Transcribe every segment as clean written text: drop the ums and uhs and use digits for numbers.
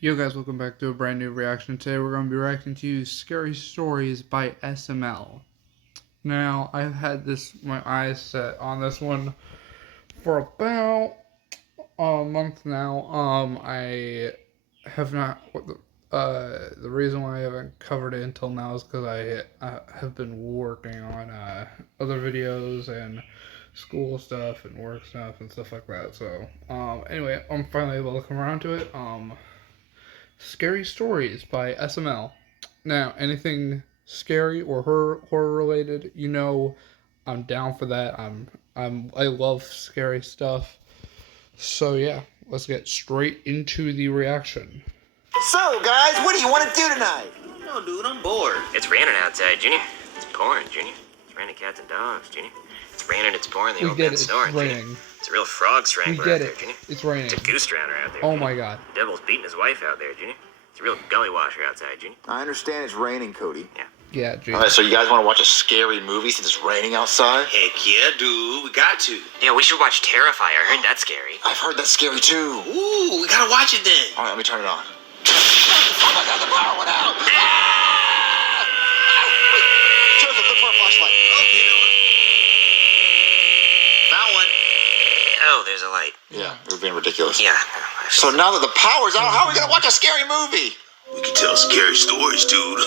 Yo guys, welcome back to a brand new reaction. Today we're going to be reacting to Scary Stories by SML. Now, I've had my eyes set on this one for about a month now. I have not, the reason why I haven't covered it until now is because I have been working on other videos and school stuff and work stuff and stuff like that. So, anyway, I'm finally able to come around to it. Scary Stories by SML. Now, anything scary or horror related, I'm down for that. I love scary stuff. So yeah, let's get straight into the reaction. So, guys, what do you want to do tonight? No, dude, I'm bored. It's raining outside, Junior. It's pouring, Junior. It's raining cats and dogs, Junior. It's raining, it's pouring, the old man's snoring, Junior. It's a real frog strangler out there, Junior. It's raining. It's a goose drowner out there, Oh Junior. my god. The devil's beating his wife out there, Junior. It's a real gully washer outside, Junior. I understand it's raining, Cody. Yeah. Yeah, Junior. All right, so you guys want to watch a scary movie since it's raining outside? Heck yeah, dude. We got to. Yeah, we should watch Terrifier. I heard that's scary. I've heard that's scary, too. Ooh, we gotta watch it then. All right, let me turn it on. Oh, my God, the power went out. Ah! Joseph, look for a flashlight. Okay, dude. Found one. Oh, there's a light. Yeah, we're being ridiculous. Yeah. So now that the power's out, how are we going to watch a scary movie? We can tell scary stories, dude.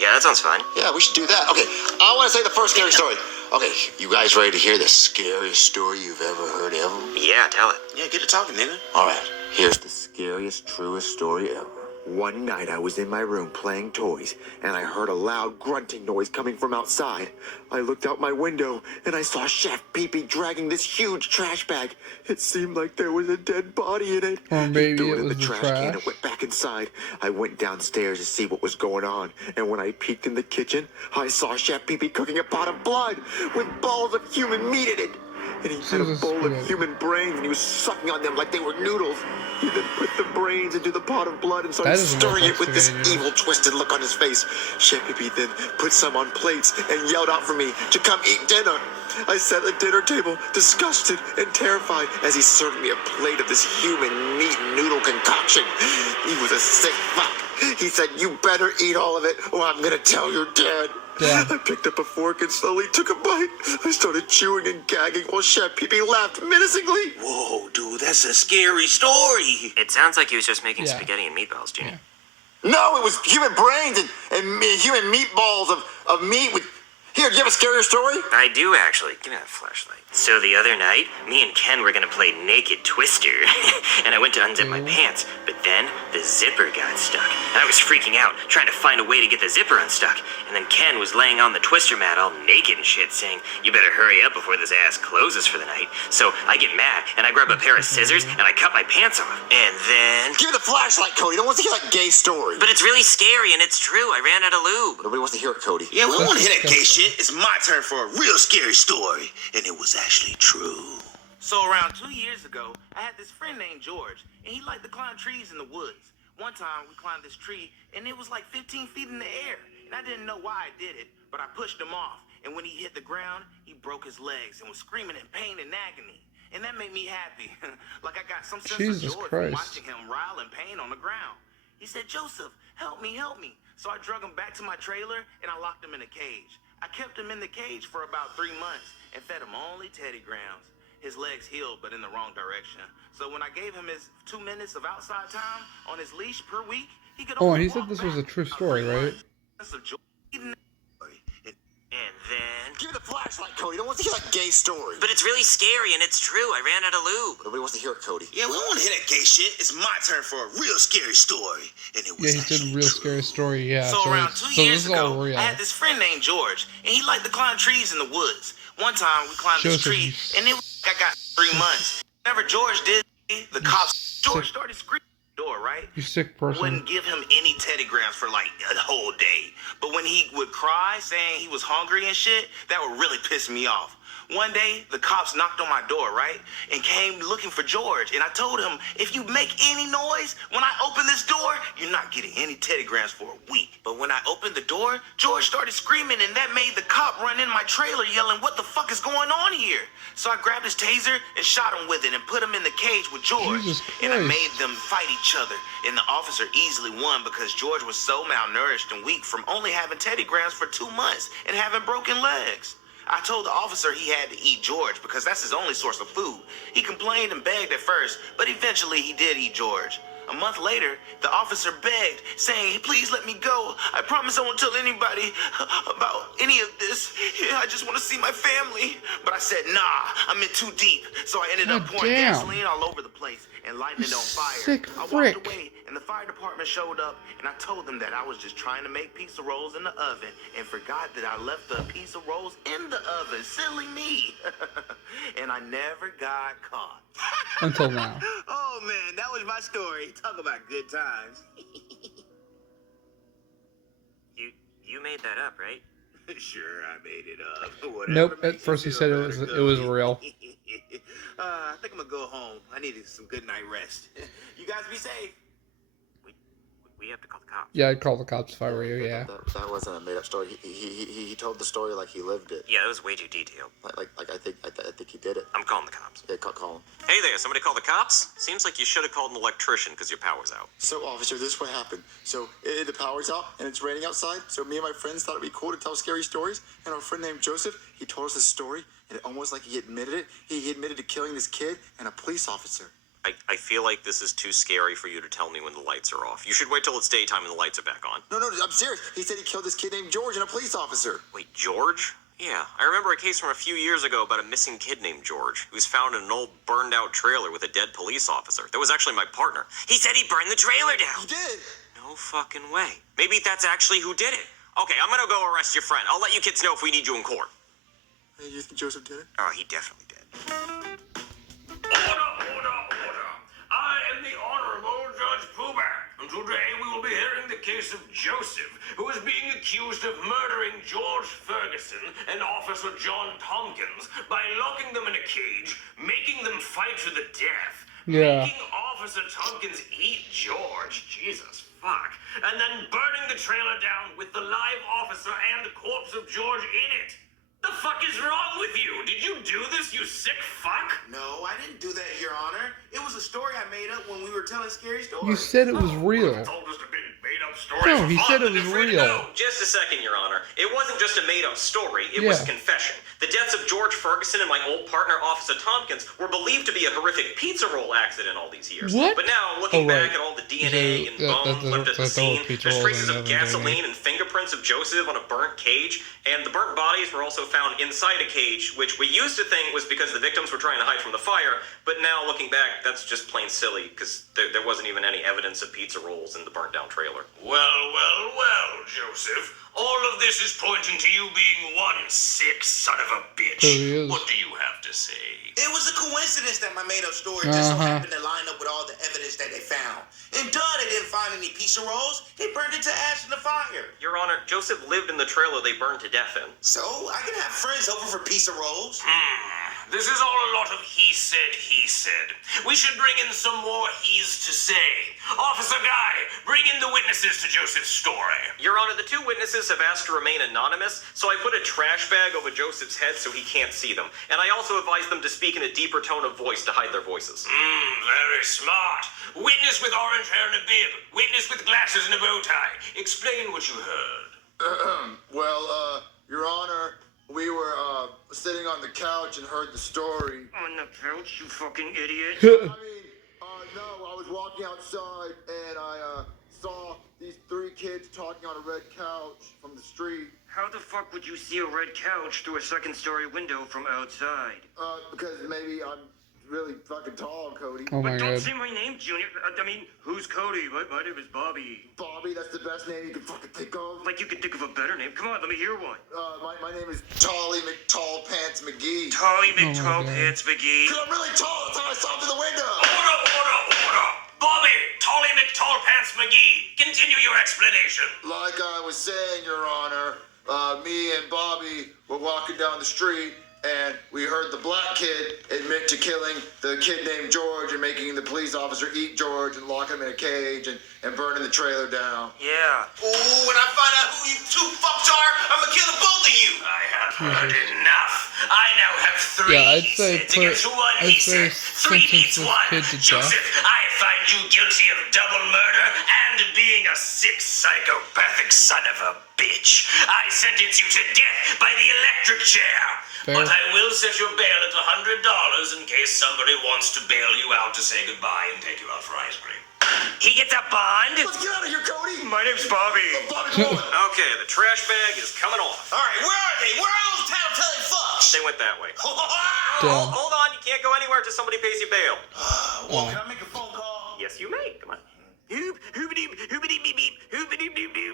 Yeah, that sounds fun. Yeah, we should do that. Okay, I want to say the first scary story. Okay, you guys ready to hear the scariest story you've ever heard ever? Yeah, tell it. Yeah, get to talking, nigga. All right, here's the scariest, truest story ever. One night I was in my room playing toys, and I heard a loud grunting noise coming from outside. I looked out my window, and I saw Chef Pee-Pee dragging this huge trash bag. It seemed like there was a dead body in it. Or maybe He threw it in was the the trash can and trash. went back inside. I went downstairs to see what was going on, and when I peeked in the kitchen, I saw Chef Pee-Pee cooking a pot of blood with balls of human meat in it. And he had a Jesus bowl of Christ. human brains, and he was sucking on them like they were noodles. He then put the brains into the pot of blood and started That doesn't stirring look it with this like scary, evil, twisted look on his face. Chef Pee-Pee then put some on plates and yelled out for me to come eat dinner. I sat at the dinner table, disgusted and terrified, as he served me a plate of this human meat noodle concoction. He was a sick fuck. He said, "You better eat all of it, or I'm gonna tell your dad." Dad. I picked up a fork and slowly took a bite. I started chewing and gagging while Chef Pee-Pee laughed menacingly. Whoa, dude, that's a scary story. It sounds like he was just making Yeah. spaghetti and meatballs, Junior. No, it was human brains and human meatballs of meat with... Here, do you have a scarier story? I do, actually. Give me that flashlight. So the other night, me and Ken were gonna play Naked Twister, and I went to unzip my pants, but then the zipper got stuck, and I was freaking out, trying to find a way to get the zipper unstuck, and then Ken was laying on the twister mat all naked and shit, saying, "You better hurry up before this ass closes for the night." So I get mad, and I grab a pair of scissors, and I cut my pants off, and then... Give me the flashlight, Cody. No one wants to hear that gay story. But it's really scary, and it's true. I ran out of lube. Nobody wants to hear it, Cody. Yeah, we don't want to hear that gay disgusting. shit. It's my turn for a real scary story. And it was actually true. So around 2 years ago, I had this friend named George, and he liked to climb trees in the woods. One time, we climbed this tree, and it was like 15 feet in the air. And I didn't know why I did it, but I pushed him off. And when he hit the ground, he broke his legs and was screaming in pain and agony. And that made me happy. Like I got some sense Jesus of joy Christ. from watching him writhe in pain on the ground. He said, "Joseph, help me, help me." So I drug him back to my trailer, and I locked him in a cage. I kept him in the cage for about 3 months and fed him only Teddy Grahams. His legs healed, but in the wrong direction. So when I gave him his 2 minutes of outside time on his leash per week, he could Oh, only and he said walk this was a back true about story, 3 right? months of joy. And then... Give me the flashlight, Cody. No one wants to hear that gay story. But it's really scary, and it's true. I ran out of lube. Nobody wants to hear it, Cody. Yeah, we don't want to hear that gay shit. It's my turn for a real scary story. And it was Yeah, he said actually real true. scary story, yeah. So around 2 so years this is all ago, real. I had this friend named George, and he liked to climb trees in the woods. One time, we climbed this Joseph, tree, you and it was like I got 3 months. Whenever George did, the cops, George started screaming at the door, right? You sick person. Wouldn't give him any Teddy Grahams for like a whole day. But when he would cry saying he was hungry and shit, that would really piss me off. One day, the cops knocked on my door, right? And came looking for George. And I told him, if you make any noise when I open this door, you're not getting any teddygrams for a week. But when I opened the door, George started screaming, and that made the cop run in my trailer yelling, what the fuck is going on here? So I grabbed his taser and shot him with it and put him in the cage with George. And I made them fight each other. And the officer easily won because George was so malnourished and weak from only having teddygrams for 2 months and having broken legs. I told the officer he had to eat George because that's his only source of food. He complained and begged at first, but eventually he did eat George. A month later, the officer begged, saying, hey, please let me go. I promise I won't tell anybody about any of this. I just want to see my family. But I said, nah, I'm in too deep. So I ended up pouring gasoline all over the place and lighting it on fire. Sick I frick. walked away, and the fire department showed up, and I told them that I was just trying to make pizza rolls in the oven and forgot that I left the pizza rolls in the oven. Silly me. And I never got caught. Until now. Oh, man, that was my story. Talk about good times. You made that up, right? Sure, I made it up. Whatever Nope. makes At first you he feel said better, it was Cody. real. I think I'm gonna go home. I needed some good night rest. You guys be safe. We have to call the cops. Yeah, I'd call the cops if I were you. Yeah. That wasn't a made up story. He told the story like he lived it. Yeah, it was way too detailed. Like I think he did it. I'm calling the cops. Yeah, call him. Hey there, somebody call the cops? Seems like you should have called an electrician because your power's out. So, officer, this is what happened. So, the power's out and it's raining outside. So, me and my friends thought it'd be cool to tell scary stories. And our friend named Joseph, he told us this story, and it almost like he admitted it. He admitted to killing this kid and a police officer. I feel like this is too scary for you to tell me when the lights are off. You should wait till it's daytime and the lights are back on. No, I'm serious. He said he killed this kid named George and a police officer. Wait, George? Yeah, I remember a case from a few years ago about a missing kid named George, who was found in an old burned-out trailer with a dead police officer. That was actually my partner. He said he burned the trailer down. He did? No fucking way. Maybe that's actually who did it. Okay, I'm gonna go arrest your friend. I'll let you kids know if we need you in court. Hey, you think Joseph did it? Oh, he definitely did. Order. I am the Honorable Judge Poohbear, and today we will be hearing the case of Joseph, who is being accused of murdering George Ferguson and Officer John Tompkins by locking them in a cage, making them fight to the death, making Officer Tompkins eat George, Jesus fuck, and then burning the trailer down with the live officer and the corpse of George in it. The fuck is wrong with you? Did you do this, you sick fuck? No, I didn't do that, Your Honor. It was a story I made up when we were telling scary stories. You said it was real. It's all just a big made-up story. No, for he fun. said it was real. No, just a second, Your Honor. It wasn't just a made-up story. It was a confession. The deaths of George Ferguson and my old partner, Officer Tompkins, were believed to be a horrific pizza roll accident all these years. What? But now, looking right. back at all the DNA and bones left at the scene, there's traces of gasoline and fingerprints of Joseph on a burnt cage, and the burnt bodies were also found inside a cage, which we used to think was because the victims were trying to hide from the fire, but now, looking back, that's just plain silly, because there wasn't even any evidence of pizza rolls in the burnt-down trailer. Well, Joseph. All of this is pointing to you being one sick son of a bitch. So he is. What do you have to say? It was a coincidence that my made-up story just so happened to line up with all the evidence that they found. And duh, they didn't find any pizza rolls. They burned it to ash in the fire. Your Honor, Joseph lived in the trailer they burned to death in. So, I can have friends over for pizza rolls. This is all a lot of he said. We should bring in some more he's to say. Officer Guy, bring in the witnesses to Joseph's story. Your Honor, the two witnesses have asked to remain anonymous, so I put a trash bag over Joseph's head so he can't see them. And I also advised them to speak in a deeper tone of voice to hide their voices. Very smart. Witness with orange hair and a bib. Witness with glasses and a bow tie. Explain what you heard. Well, Your Honor, we were sitting on the couch and heard the story. On the couch, you fucking idiot. No, I was walking outside and I saw these three kids talking on a red couch from the street. How the fuck would you see a red couch through a second-story window from outside? Because maybe I'm really fucking tall, Cody. Oh my But don't god. say my name, Junior. I mean, who's Cody? My name is Bobby. Bobby, that's the best name you can fucking think of. Like you could think of a better name. Come on, let me hear one. My name is Tolly McTall Pants McGee. Tolly my McTall God. Pants McGee. Cause I'm really tall, that's how I saw through the window. Order! Bobby, Tolly McTall Pants McGee. Continue your explanation. Like I was saying, Your Honor, me and Bobby were walking down the street and we heard the black kid admit to killing the kid named George and making the police officer eat George and lock him in a cage and burning the trailer down. Yeah. Ooh, when I find out who you two fucks are, I'm gonna kill the both of you. I have heard enough. I now have 3 Yeah, I'd say heads against 1 I'd he say said. 3 beats sentence 1. this kid to death. Joseph, I find you guilty of double murder and being a sick psychopathic son of a bitch. I sentence you to death by the electric chair. Fair. But I will set your bail at $100 in case somebody wants to bail you out to say goodbye and take you out for ice cream. He gets a bond? Let's get out of here, Cody! My name's Bobby. Bobby, come on! Okay, the trash bag is coming off. All right, where are they? Where are those tattletale fucks? They went that way. Damn. Hold on, you can't go anywhere till somebody pays you bail. Well, can I make a phone call? Yes, you may. Come on.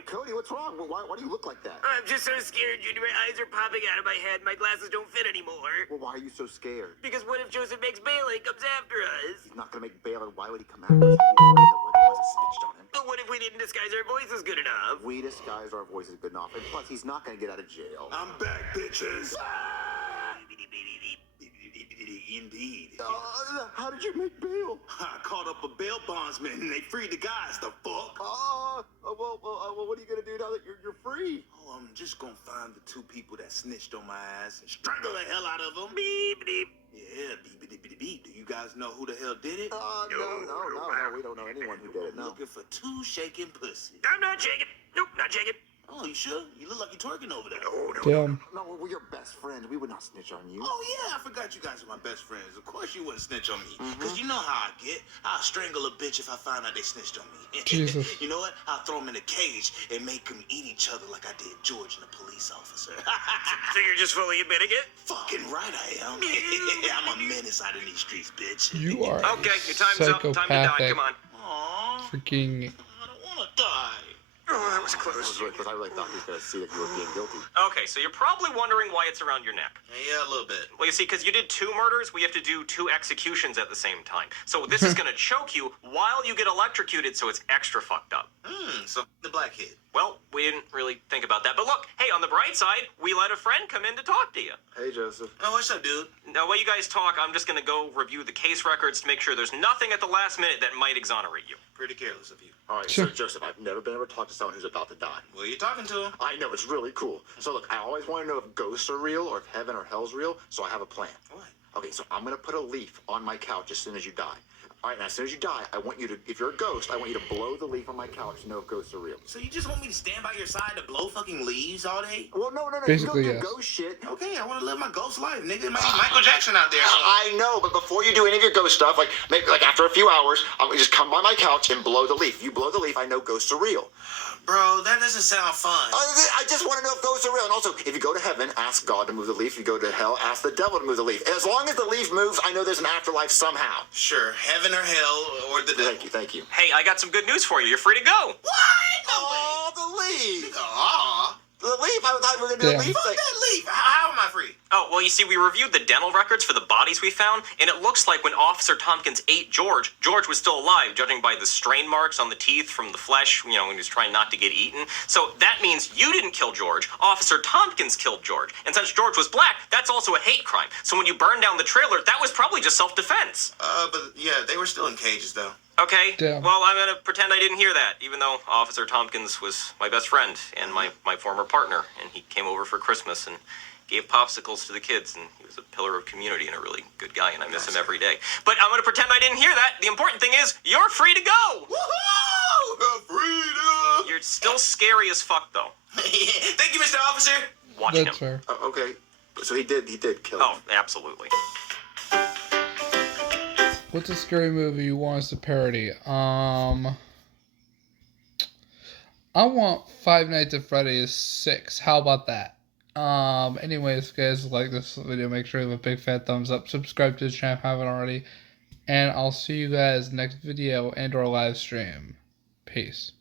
Cody, what's wrong? Why do you look like that? I'm just so scared, Junior. My eyes are popping out of my head. My glasses don't fit anymore. Well, why are you so scared? Because what if Joseph makes bail and comes after us? He's not gonna make bail, and why would he come after us? He's afraid that we're the ones that snitched on him. But what if we didn't disguise our voices good enough? We disguise our voices good enough, and plus, he's not gonna get out of jail. I'm back, bitches. Indeed. How did you make bail? I called up a bail bondsman and they freed the guys. The fuck? Well, what are you gonna do now that you're free? Oh, I'm just gonna find the 2 people that snitched on my ass and strangle the hell out of them. Beep, beep. Yeah, beep. Do you guys know who the hell did it? No, we don't know anyone who did it, no. Looking for 2 shaking pussies. I'm not shaking. Nope, not shaking. Oh, you sure? You look like you're twerking over there. Damn. No, we're your best friends. We would not snitch on you. Oh, yeah, I forgot you guys are my best friends. Of course you wouldn't snitch on me. Because you know how I get. I'll strangle a bitch if I find out they snitched on me. Jesus. You know what? I'll throw them in a cage and make them eat each other like I did George and the police officer. So you're just fully admitting it? Fucking right I am. I'm a menace out in these streets, bitch. You are Okay, your time's up. Time to die. psychopathic. Come on. Aw, Freaking. I don't want to die. Oh, that was close. Because I really thought he was gonna see that you were being guilty. Okay, so you're probably wondering why it's around your neck. Yeah, a little bit. Well, you see, because you did 2 murders, we have to do 2 executions at the same time. So this is going to choke you while you get electrocuted, so it's extra fucked up. So the black kid. Well, we didn't really think about that. But look, hey, on the bright side, we let a friend come in to talk to you. Hey, Joseph. Oh, what's up, dude? Now, while you guys talk, I'm just going to go review the case records to make sure there's nothing at the last minute that might exonerate you. Pretty careless of you. All right, Sure. so Joseph, I've never been able to talk to someone who's about to die. Well, you talking to him? I know, it's really cool. So look, I always want to know if ghosts are real or if heaven or hell's real, so I have a plan. What? Okay, so I'm gonna put a leaf on my couch as soon as you die. All right, now as soon as you die, I want you to, if you're a ghost, I want you to blow the leaf on my couch to know if ghosts are real. So you just want me to stand by your side to blow fucking leaves all day? Well, no, Basically, you yes. don't do ghost shit. Okay, I want to live my ghost life, nigga. It might be Michael Jackson out there. So. I know, but before you do any of your ghost stuff, like maybe like after a few hours, I'm gonna just come by my couch and blow the leaf. You blow the leaf, I know ghosts are real. Bro, that doesn't sound fun. I just want to know if ghosts are real. And also, if you go to heaven, ask God to move the leaf. If you go to hell, ask the devil to move the leaf. And as long as the leaf moves, I know there's an afterlife somehow. Sure, heaven or hell or the devil. Thank you. Hey, I got some good news for you. You're free to go. What? Oh, the leaf! Aw. The leaf! I thought we were gonna do Damn. a leaf Fuck thing. that leaf. How am I free? Oh, well, you see, we reviewed the dental records for the bodies we found, and it looks like when Officer Tompkins ate George, George was still alive, judging by the strain marks on the teeth from the flesh, you know, when he was trying not to get eaten. So that means you didn't kill George. Officer Tompkins killed George. And since George was black, that's also a hate crime. So when you burned down the trailer, that was probably just self-defense. But yeah, they were still in cages though. Okay, Damn. well, I'm gonna pretend I didn't hear that, even though Officer Tompkins was my best friend and my former partner, and he came over for Christmas and gave popsicles to the kids, and he was a pillar of community and a really good guy, and I miss him every day. But I'm gonna pretend I didn't hear that. The important thing is, you're free to go! Woohoo! Freedom! You're still scary as fuck, though. Thank you, Mr. Officer. Watch That's him. fair. Okay, so he did kill him. Oh, absolutely. What's a scary movie you want us to parody? I want Five Nights at Freddy's 6. How about that? Anyways, guys, like this video, make sure you have a big fat thumbs up. Subscribe to the channel if you haven't already. And I'll see you guys next video and or live stream. Peace.